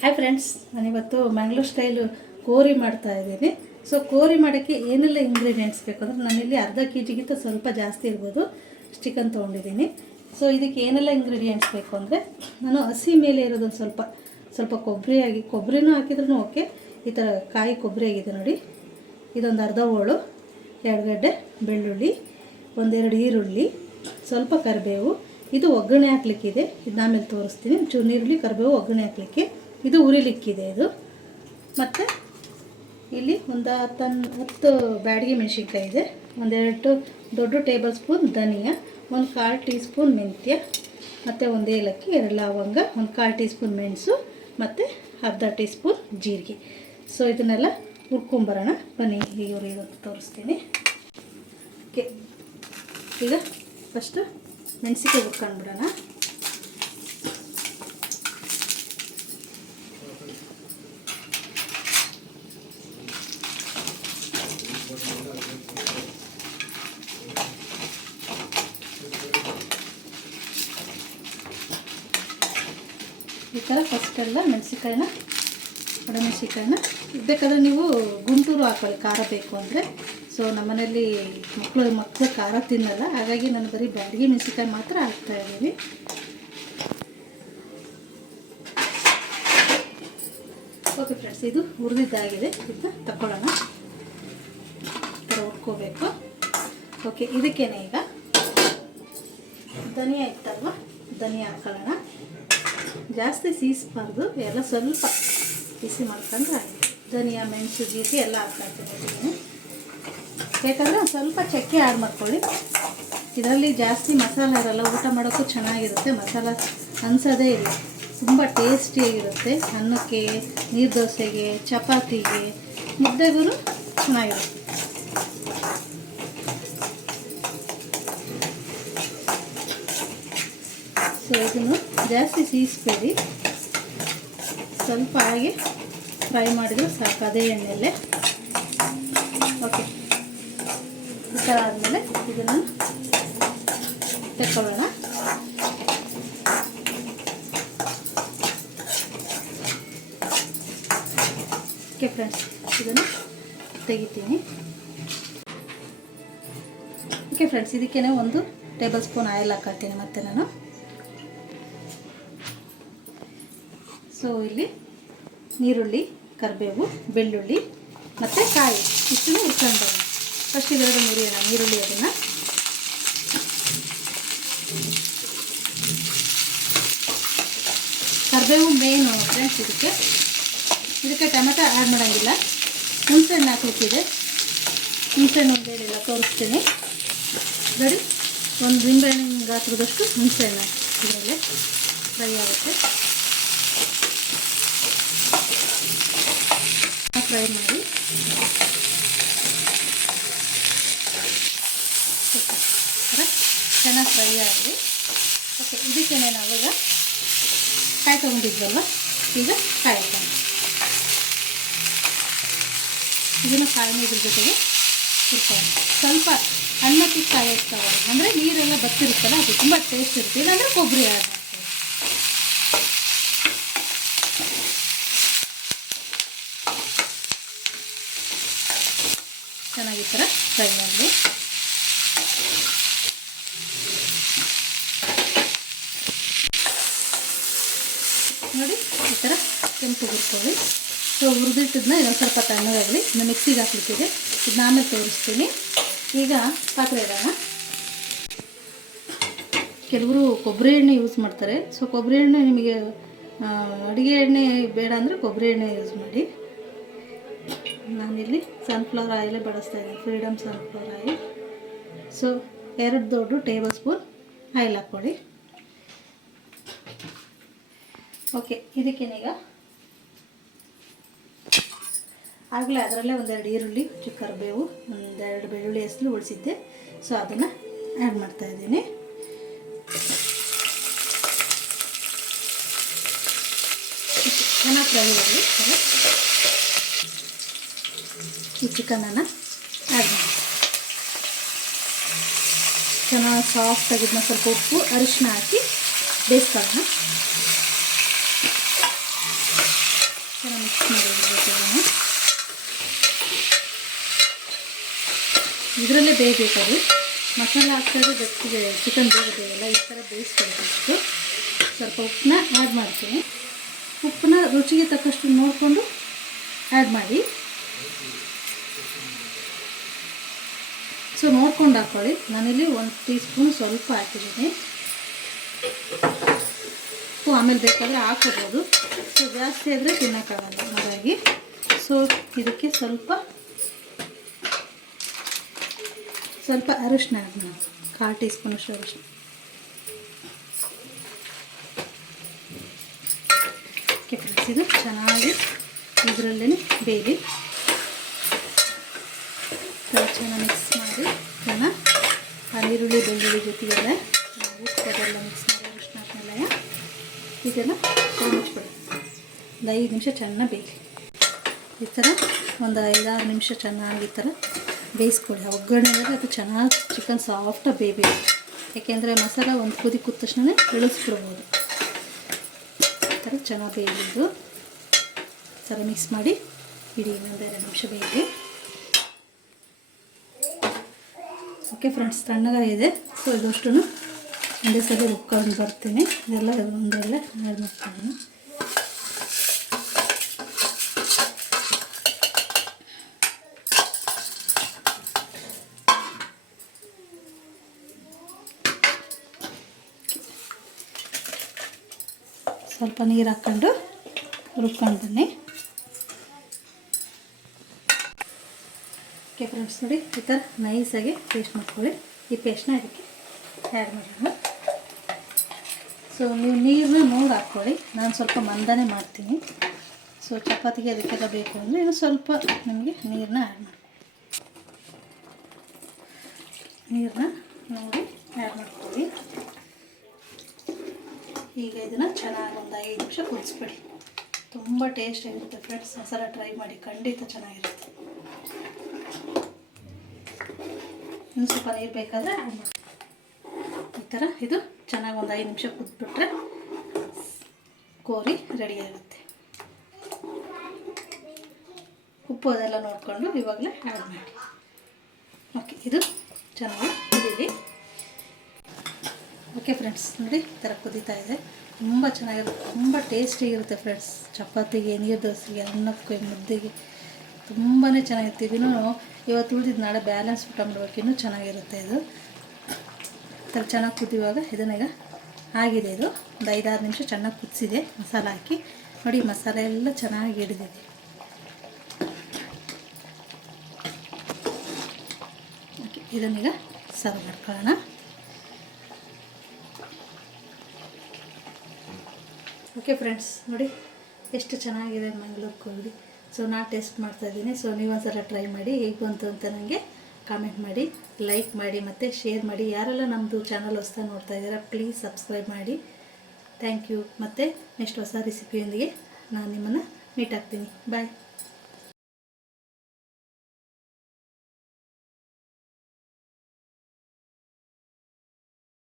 Hi friends ನಾನಿವತ್ತು Mangaluru style ಕೋರಿ ಮಾಡ್ತಾ ಇದ್ದೀನಿ. ಸೊ ಕೋರಿ ಮಾಡೋಕ್ಕೆ ಏನೆಲ್ಲ ಇಂಗ್ರೀಡಿಯೆಂಟ್ಸ್ ಬೇಕು ಅಂದರೆ ನಾನಿಲ್ಲಿ ಅರ್ಧ ಕೆ ಜಿಗಿಂತ ಸ್ವಲ್ಪ ಜಾಸ್ತಿ ಇರ್ಬೋದು. ಚಿಕನ್ ತೊಗೊಂಡಿದ್ದೀನಿ. ಸೊ ಇದಕ್ಕೆ ಏನೆಲ್ಲ ಇಂಗ್ರೀಡಿಯೆಂಟ್ಸ್ ಬೇಕು ಅಂದರೆ, ನಾನು ಹಸಿ ಮೇಲೆ ಇರೋದೊಂದು ಸ್ವಲ್ಪ ಸ್ವಲ್ಪ ಕೊಬ್ಬರಿ ಆಗಿ, ಕೊಬ್ಬರಿನೂ ಹಾಕಿದ್ರೂ ಓಕೆ ಈ ಥರ ಕಾಯಿ ಕೊಬ್ಬರಿ ಆಗಿದೆ ನೋಡಿ. ಇದೊಂದು ಅರ್ಧ ಹೋಳು ಎರಡು ಗಡ್ಡೆ ಬೆಳ್ಳುಳ್ಳಿ, ಒಂದೆರಡು ಈರುಳ್ಳಿ, ಸ್ವಲ್ಪ ಕರಿಬೇವು. ಇದು ಒಗ್ಗರಣೆ ಹಾಕ್ಲಿಕ್ಕಿದೆ. ಇದು ಆಮೇಲೆ ತೋರಿಸ್ತೀನಿ. ಚೂರು ನೀರುಳ್ಳಿ ಕರಿಬೇವು ಒಗ್ಗರಣೆ ಹಾಕ್ಲಿಕ್ಕೆ. ಇದು ಉರಿಲಿಕ್ಕಿದೆ ಇದು. ಮತ್ತು ಇಲ್ಲಿ ಒಂದು ಹತ್ತನ್ ಹತ್ತು ಬ್ಯಾಡಗಿ ಮೆಣಸಿನ್ಕಾಯಿ ಇದೆ. ಒಂದೆರಡು ದೊಡ್ಡ ಟೇಬಲ್ ಸ್ಪೂನ್ ಧನಿಯಾ, ಒಂದು ಕಾಲು ಟೀ ಸ್ಪೂನ್ ಮೆಂತ್ಯ, ಮತ್ತು ಒಂದು ಏಲಕ್ಕಿ, ಎರಡು ಲವಂಗ, ಒಂದು ಕಾಲು ಟೀ ಸ್ಪೂನ್ ಮೆಣಸು, ಮತ್ತು ಅರ್ಧ ಟೀ ಸ್ಪೂನ್ ಜೀರಿಗೆ. ಸೊ ಇದನ್ನೆಲ್ಲ ಹುರ್ಕೊಂಬರೋಣ. ಬನ್ನಿ ಈಗ ಇವತ್ತು ತೋರಿಸ್ತೀನಿ. ಓಕೆ. ಈಗ ಫಸ್ಟು ಮೆಣಸಿಗೆ ಹುರ್ಕೊಂಡ್ಬಿಡೋಣ. ಥರ ಫಸ್ಟೆಲ್ಲ ಮೆಣಸಿಕಾಯಿನ ಒಣಮೆಣಸಿನ್ಕಾಯಿನ ಬೇಕಾದ್ರೆ ನೀವು ಗುಂಟೂರು ಹಾಕೊಳ್ಳಿ, ಖಾರ ಬೇಕು ಅಂದರೆ. ಸೊ ನಮ್ಮನೇಲಿ ಮಕ್ಕಳು ಮಕ್ಕಳು ಖಾರ ತಿನ್ನಲ್ಲ. ಹಾಗಾಗಿ ನಾನು ಬರೀ ಬಾಡಿಗೆ ಮೆಣಸಿಕಾಯಿ ಮಾತ್ರ ಹಾಕ್ತಾ ಇದ್ದೀನಿ. ಓಕೆ ಫ್ರೆಂಡ್ಸ್ ಇದು ಹುರಿದಿದ್ದಾಗಿದೆ. ಇದನ್ನ ತಗೊಳ್ಳೋಣ ಥರ ಓಕೆ ಇದಕ್ಕೇನೆ ಈಗ. ಧನಿಯಾ ಇತ್ತಲ್ವ? ಧನಿಯಾ ಹಾಕೊಳ್ಳೋಣ. ಜಾಸ್ತಿ ಸೀಸ್ಬಾರ್ದು. ಎಲ್ಲ ಸ್ವಲ್ಪ ಬಿಸಿ ಮಾಡ್ಕೊಂಡ್ರೆ ಧನಿಯಾ, ಮೆಣಸು ಜೀರಿಗೆ ಎಲ್ಲ ಹಾಕ್ತಾ ಬೇಕಂದರೆ ಒಂದು ಸ್ವಲ್ಪ ಚಕ್ಕೆ ಆಡ್ ಮಾಡ್ಕೊಳ್ಳಿ. ಇದರಲ್ಲಿ ಜಾಸ್ತಿ ಮಸಾಲೆ ಇರಲ್ಲ, ಊಟ ಮಾಡೋಕ್ಕೂ ಚೆನ್ನಾಗಿರುತ್ತೆ. ಮಸಾಲ ಅನ್ಸೋದೇ ಇಲ್ಲ. ತುಂಬ ಟೇಸ್ಟಿಯಾಗಿರುತ್ತೆ. ಅನ್ನಕ್ಕೆ, ನೀರು ದೋಸೆಗೆ, ಚಪಾತಿಗೆ, ಮುದ್ದೆಗೂ ಚೆನ್ನಾಗಿರುತ್ತೆ. ಸೊ ಇದನ್ನು ಜಾಸ್ತಿ ಸೀಸ್ಬೇಡಿ. ಸ್ವಲ್ಪ ಹಾಗೆ ಫ್ರೈ ಮಾಡಿದರೆ ಸಾಕು ಅದೇ ಎಣ್ಣೆಯಲ್ಲೇ. ಓಕೆ ಈ ಥರ ಆದಮೇಲೆ ಇದನ್ನು ತೆಕ್ಕೊಳ್ಳೋಣ. ಓಕೆ ಫ್ರೆಂಡ್ಸ್ ಇದನ್ನು ತೆಗಿತೀನಿ. ಓಕೆ ಫ್ರೆಂಡ್ಸ್ ಇದಕ್ಕೇ ಒಂದು ಟೇಬಲ್ ಸ್ಪೂನ್ ಆಯಿಲ್ ಹಾಕ್ತೀನಿ ಮತ್ತೆ ನಾನು. ಸೊ ಇಲ್ಲಿ ನೀರುಳ್ಳಿ, ಕರಿಬೇವು, ಬೆಳ್ಳುಳ್ಳಿ ಮತ್ತು ಕಾಯಿ ಇಷ್ಟನ್ನು ಹುರ್ಕೊಂಡು ಫಸ್ಟ್ ಇದೆರಡು ಮುರಿಯೋಣ ನೀರುಳ್ಳಿ ಅದನ್ನು. ಕರಿಬೇವು ಮೇನು ಫ್ರೆಂಡ್ಸ್ ಇದಕ್ಕೆ. ಇದಕ್ಕೆ ಟೊಮೆಟೊ ಆ್ಯಡ್ ಮಾಡೋಂಗಿಲ್ಲ. ಹುಣಸೆಹಣ್ಣು ಹಾಕೋಕ್ಕಿದೆ ಹುಣಸೆಹಣ್ಣು ಒಂದು ಹೇಳಿಲ್ಲ ತೋರಿಸ್ತೀನಿ. ನೋಡಿ, ಒಂದು ನಿಂಬೆಹಣ್ಣಿನ ಗಾತ್ರದಷ್ಟು ಹುಣಸೆಹಣ್ಣು ಇದರಲ್ಲಿ ಫ್ರೈ ಆಗುತ್ತೆ. ಫ್ರೈ ಮಾಡಿ. ಚೆನ್ನಾಗಿ ಫ್ರೈ ಆಗಲಿ ಓಕೆ, ಇದಕ್ಕೇನೆ ನಾವೀಗ ಕಾಯಿ ತೊಗೊಂಡಿದ್ವಲ್ವ? ಈಗ ಕಾಯಿ ಹಾಕೋಣ. ಇದನ್ನು ಕಾಯಿನ ಇದ್ರ ಜೊತೆಗೆ ಹುರ್ಕೊಳ್ಳೋಣ. ಸ್ವಲ್ಪ ಅನ್ನಕ್ಕೆ ಕಾಯಿ ಇರ್ತಾವೆ ಅಂದರೆ ನೀರೆಲ್ಲ ಬತ್ತಿರುತ್ತಲ್ಲ ಅದು ತುಂಬ ಟೇಸ್ಟ್ ಇರುತ್ತೆ. ಇಲ್ಲಾಂದರೆ ಕೊಬ್ಬರಿ ಆದ ಚೆನ್ನಾಗಿ ಥರ ಫ್ರೈ ಮಾಡಿ ನೋಡಿ, ಈ ಥರ ಕೆಂಪು ಹುರ್ಕೊಳ್ಳಿ. ಸೊ ಹುರಿದಿಟ್ಟದನ್ನ ಇನ್ನೊಂದು ಸ್ವಲ್ಪ ತಣ್ಣಗಾಗಲಿ. ಇನ್ನು ಮಿಕ್ಸಿಗೆ ಹಾಕ್ಲಿಕ್ಕಿದೆ. ಇದನ್ನ ಆಮೇಲೆ ತೋರಿಸ್ತೀನಿ. ಈಗ ಪಾತ್ರೆ ಇಡೋಣ. ಕೆಲವರು ಕೊಬ್ಬರಿ ಎಣ್ಣೆ ಯೂಸ್ ಮಾಡ್ತಾರೆ. ಸೊ ಕೊಬ್ಬರಿ ಎಣ್ಣೆ ನಿಮಗೆ ಅಡುಗೆ ಎಣ್ಣೆ ಬೇಡ ಅಂದರೆ ಕೊಬ್ಬರಿ ಎಣ್ಣೆ ಯೂಸ್ ಮಾಡಿ. ನಾನಿಲ್ಲಿ ಸನ್ಫ್ಲವರ್ ಆಯಿಲೇ ಬಳಸ್ತಾ ಇದ್ದೀನಿ ಫ್ರೀಡಮ್ ಸನ್ಫ್ಲವರ್ ಆಯಿಲ್ ಸೊ ಎರಡು ದೊಡ್ಡ ಟೇಬಲ್ ಸ್ಪೂನ್ ಆಯಿಲ್ ಹಾಕ್ಕೊಳ್ಳಿ. ಓಕೆ ಇದಕ್ಕೇನೀಗ? ಆಗಲೇ ಅದರಲ್ಲೇ ಒಂದೆರಡು ಈರುಳ್ಳಿ ಕರಿಬೇವು, ಒಂದೆರಡು ಬೆಳ್ಳುಳ್ಳಿ ಹೆಸರು ಉಳಿಸಿದ್ದೆ. ಸೊ ಅದನ್ನು ಆ್ಯಡ್ ಮಾಡ್ತಾ ಇದ್ದೀನಿ. ಚೆನ್ನಾಗಿ ಫ್ರೈ ಆಗಲಿ ಈ ಚಿಕನನ್ನು ಆ್ಯಡ್ ಮಾಡಿ ಚೆನ್ನಾಗಿ ಸಾಫ್ಟ್ ಆಗಿದ್ನ ಸ್ವಲ್ಪ ಉಪ್ಪು ಅರಿಶಿನ ಹಾಕಿ ಬೇಯಿಸ್ಕೊಳ್ಳೋಣ. ಚೆನ್ನಾಗಿ ಮಿಕ್ಸ್ ಮಾಡಿರ್ಬೇಕು ಇದರಲ್ಲೇ ಬೇಯಬೇಕದು ಮಸಾಲೆ ಹಾಕ್ತಾರೆ ಗಟ್ಟಿಗೆ ಚಿಕನ್ ಬೇಗ ಬೇಯಲ್ಲ ಈ ಥರ ಬೇಯಿಸ್ಕೊಳ್ಬೇಕು ಸ್ವಲ್ಪ ಉಪ್ಪನ್ನ ಆ್ಯಡ್ ಮಾಡ್ತೀನಿ. ಉಪ್ಪನ್ನ ರುಚಿಗೆ ತಕ್ಕಷ್ಟು ನೋಡಿಕೊಂಡು ಆ್ಯಡ್ ಮಾಡಿ. ಸೊ ನೋಡ್ಕೊಂಡು ಹಾಕ್ಕೊಳ್ಳಿ ನಾನಿಲ್ಲಿ ಒಂದು ಟೀ ಸ್ಪೂನ್ ಸ್ವಲ್ಪ ಹಾಕಿದ್ದೀನಿ. ಸೊ ಆಮೇಲೆ ಬೇಕಾದರೆ ಹಾಕೋಬೋದು. ಸೊ ಜಾಸ್ತಿ ಆದರೆ ತಿನ್ನೋಕ್ಕಾಗಲ್ಲ ಹಾಗಾಗಿ. ಸೊ ಇದಕ್ಕೆ ಸ್ವಲ್ಪ ಸ್ವಲ್ಪ ಅರಿಶಿನ ಹಾಕಿ ನಾವು. ಕಾಲು ಟೀ ಸ್ಪೂನಷ್ಟು ಅರಿಶಿನ ಇದು ಚೆನ್ನಾಗಿ ಇದರಲ್ಲೇ ಬೇಯಲಿ. ಚೆನ್ನಾಗಿ ಮಿಕ್ಸ್ ಮಾಡಿ ಚೆನ್ನಾಗಿ ಆ ಈರುಳ್ಳಿ ಬೆಳ್ಳುಳ್ಳಿ ಜೊತೆಗೆಲ್ಲ ಉಪ್ಪದೆಲ್ಲ ಮಿಕ್ಸ್ ಮಾಡಿ ಅರಿಶಿನ ಇದೆಲ್ಲ ಮುಚ್ಚಿಬಿಡಿ ಒಂದು ಐದು ನಿಮಿಷ ಚೆನ್ನಾಗಿ ಬೇಯಲಿ. ಈ ಥರ ಒಂದು ಐದಾರು ನಿಮಿಷ ಚೆನ್ನಾಗಿ ಈ ಥರ ಬೇಯಿಸ್ಕೊಳ್ಳಿ. ಅಂದರೆ ಅದು ಚೆನ್ನಾಗಿ ಚಿಕನ್ ಸಾಫ್ಟಾಗಿ ಬೇಯಬೇಕು. ಯಾಕೆಂದರೆ ಮಸಾಲ ಒಂದು ಕುದಿ ಕೂತ ತಕ್ಷಣ ಇಳಿಸ್ಬಿಡ್ಬೋದು ಈ ಥರ ಚೆನ್ನಾಗಿ ಬೇಯಲಿದ್ದು ಥರ ಮಿಕ್ಸ್ ಮಾಡಿ ಇಡೀ ಇನ್ನೊಂದು ಎರಡು ನಿಮಿಷ ಬೇಯಲಿ. ಓಕೆ ಫ್ರೆಂಡ್ಸ್, ತಣ್ಣಗಾಗಿದೆ. ಸೊ ಇದಷ್ಟು ಒಂದೇ ಸಲ ರುಬ್ಕೊಂಡು ಬರ್ತೀನಿ. ಇದೆಲ್ಲ ಆ್ಯಡ್ ಮಾಡ್ತೀನಿ ಸ್ವಲ್ಪ ನೀರು ಹಾಕ್ಕೊಂಡು ರುಬ್ಕೊಂಡು ಬನ್ನಿ. ಓಕೆ ಫ್ರೆಂಡ್ಸ್ ನೋಡಿ ಈ ಥರ ನೈಸಾಗಿ ಪೇಸ್ಟ್ ಮಾಡ್ಕೊಳ್ಳಿ. ಈ ಪೇಸ್ಟ್ನ ಇದಕ್ಕೆ ಆ್ಯಡ್ ಮಾಡೋಣ. ಸೊ ನೀವು ನೀರನ್ನ ನೋಡಿ ಹಾಕ್ಕೊಳ್ಳಿ. ನಾನು ಸ್ವಲ್ಪ ಮಂದನೆ ಮಾಡ್ತೀನಿ. ಸೊ ಚಪಾತಿಗೆ ಅದಕ್ಕೆಲ್ಲ ಬೇಕು ಅಂದರೆ ಇನ್ನು ಸ್ವಲ್ಪ ನಿಮಗೆ ನೀರನ್ನ ಆ್ಯಡ್ ಮಾಡಿ. ನೀರನ್ನ ನೋಡಿ ಆ್ಯಡ್ ಮಾಡ್ಕೊಳ್ಳಿ. ಈಗ ಇದನ್ನು ಚೆನ್ನಾಗಿ ಒಂದು ಐದು ನಿಮಿಷ ಕುದಿಸ್ಬಿಡಿ. ತುಂಬ ಟೇಸ್ಟ್ ಆಗಿರುತ್ತೆ ಫ್ರೆಂಡ್ಸ್ ಒಂದ್ಸಲ ಟ್ರೈ ಮಾಡಿ. ಖಂಡಿತ ಚೆನ್ನಾಗಿರುತ್ತೆ. ಇನ್ನು ಸ್ವಲ್ಪ ನೀರು ಬೇಕಾದರೆ. ಈ ಥರ ಇದು ಚೆನ್ನಾಗಿ ಒಂದು ಐದು ನಿಮಿಷ ಕುದ್ಬಿಟ್ರೆ ಕೋರಿ ರೆಡಿ ಆಗುತ್ತೆ. ಉಪ್ಪು ಅದೆಲ್ಲ ನೋಡಿಕೊಂಡು ಇವಾಗಲೇ ಆ್ಯಡ್ ಮಾಡಿ. ಓಕೆ ಇದು ಚೆನ್ನಾಗಿ ಕುದೀಲಿ. ಓಕೆ ಫ್ರೆಂಡ್ಸ್ ನೋಡಿ ಈ ಥರ ಕುದೀತಾ ಇದೆ. ತುಂಬ ಚೆನ್ನಾಗಿರುತ್ತೆ, ತುಂಬ ಟೇಸ್ಟಿಗಿರುತ್ತೆ ಫ್ರೆಂಡ್ಸ್ ಚಪಾತಿಗೆ, ನೀರು ದೋಸೆಗೆ, ಅನ್ನಕ್ಕೆ ಮುದ್ದೆಗೆ ತುಂಬಾ ಚೆನ್ನಾಗಿರುತ್ತೆ ಇದನ್ನು ಇವತ್ತು ಉಳಿದಿದ್ದು ನಾಳೆ ಬ್ಯಾಲೆನ್ಸ್ ಊಟ ಮಾಡ್ಬೇಕು. ಇನ್ನೂ ಚೆನ್ನಾಗಿರುತ್ತೆ ಇದು. ಥರ ಚೆನ್ನಾಗಿ ಕುದಿಯುವಾಗ ಇದನ್ನೀಗ ಆಗಿದೆ ಇದು. ಒಂದು ಐದಾರು ನಿಮಿಷ ಚೆನ್ನಾಗಿ ಕುದಿಸಿದೆ. ಮಸಾಲ ಹಾಕಿ. ನೋಡಿ, ಮಸಾಲೆ ಎಲ್ಲ ಚೆನ್ನಾಗಿ ಹಿಡಿದಿದೆ. ಇದನ್ನೀಗ ಸರ್ವ್ ಮಾಡ್ಕೊಳ್ಳೋಣ. Okay, friends. ನೋಡಿ, ಎಷ್ಟು ಚೆನ್ನಾಗಿದೆ ಮಂಗಳೂರು ಕೋಳಿ. ಸೊ ನಾ ಟೇಸ್ಟ್ ಮಾಡ್ತಾಯಿದ್ದೀನಿ ಸೊ ನೀವು ಒಂದ್ಸಲ ಟ್ರೈ ಮಾಡಿ ಹೇಗೆ ಬಂತು ಅಂತ ನನಗೆ ಕಾಮೆಂಟ್ ಮಾಡಿ ಲೈಕ್ ಮಾಡಿ ಮತ್ತು ಶೇರ್ ಮಾಡಿ. ಯಾರೆಲ್ಲ ನಮ್ಮದು ಚಾನಲ್ ಹೊಸ್ತಾ ನೋಡ್ತಾ ಇದ್ದೀರಾ ಪ್ಲೀಸ್ ಸಬ್ಸ್ಕ್ರೈಬ್ ಮಾಡಿ. ಥ್ಯಾಂಕ್ ಯು ಮತ್ತು ನೆಕ್ಸ್ಟ್ ಹೊಸ ರೆಸಿಪಿಯೊಂದಿಗೆ ನಾನು ನಿಮ್ಮನ್ನು ಮೀಟ್ ಆಗ್ತೀನಿ. ಬಾಯ್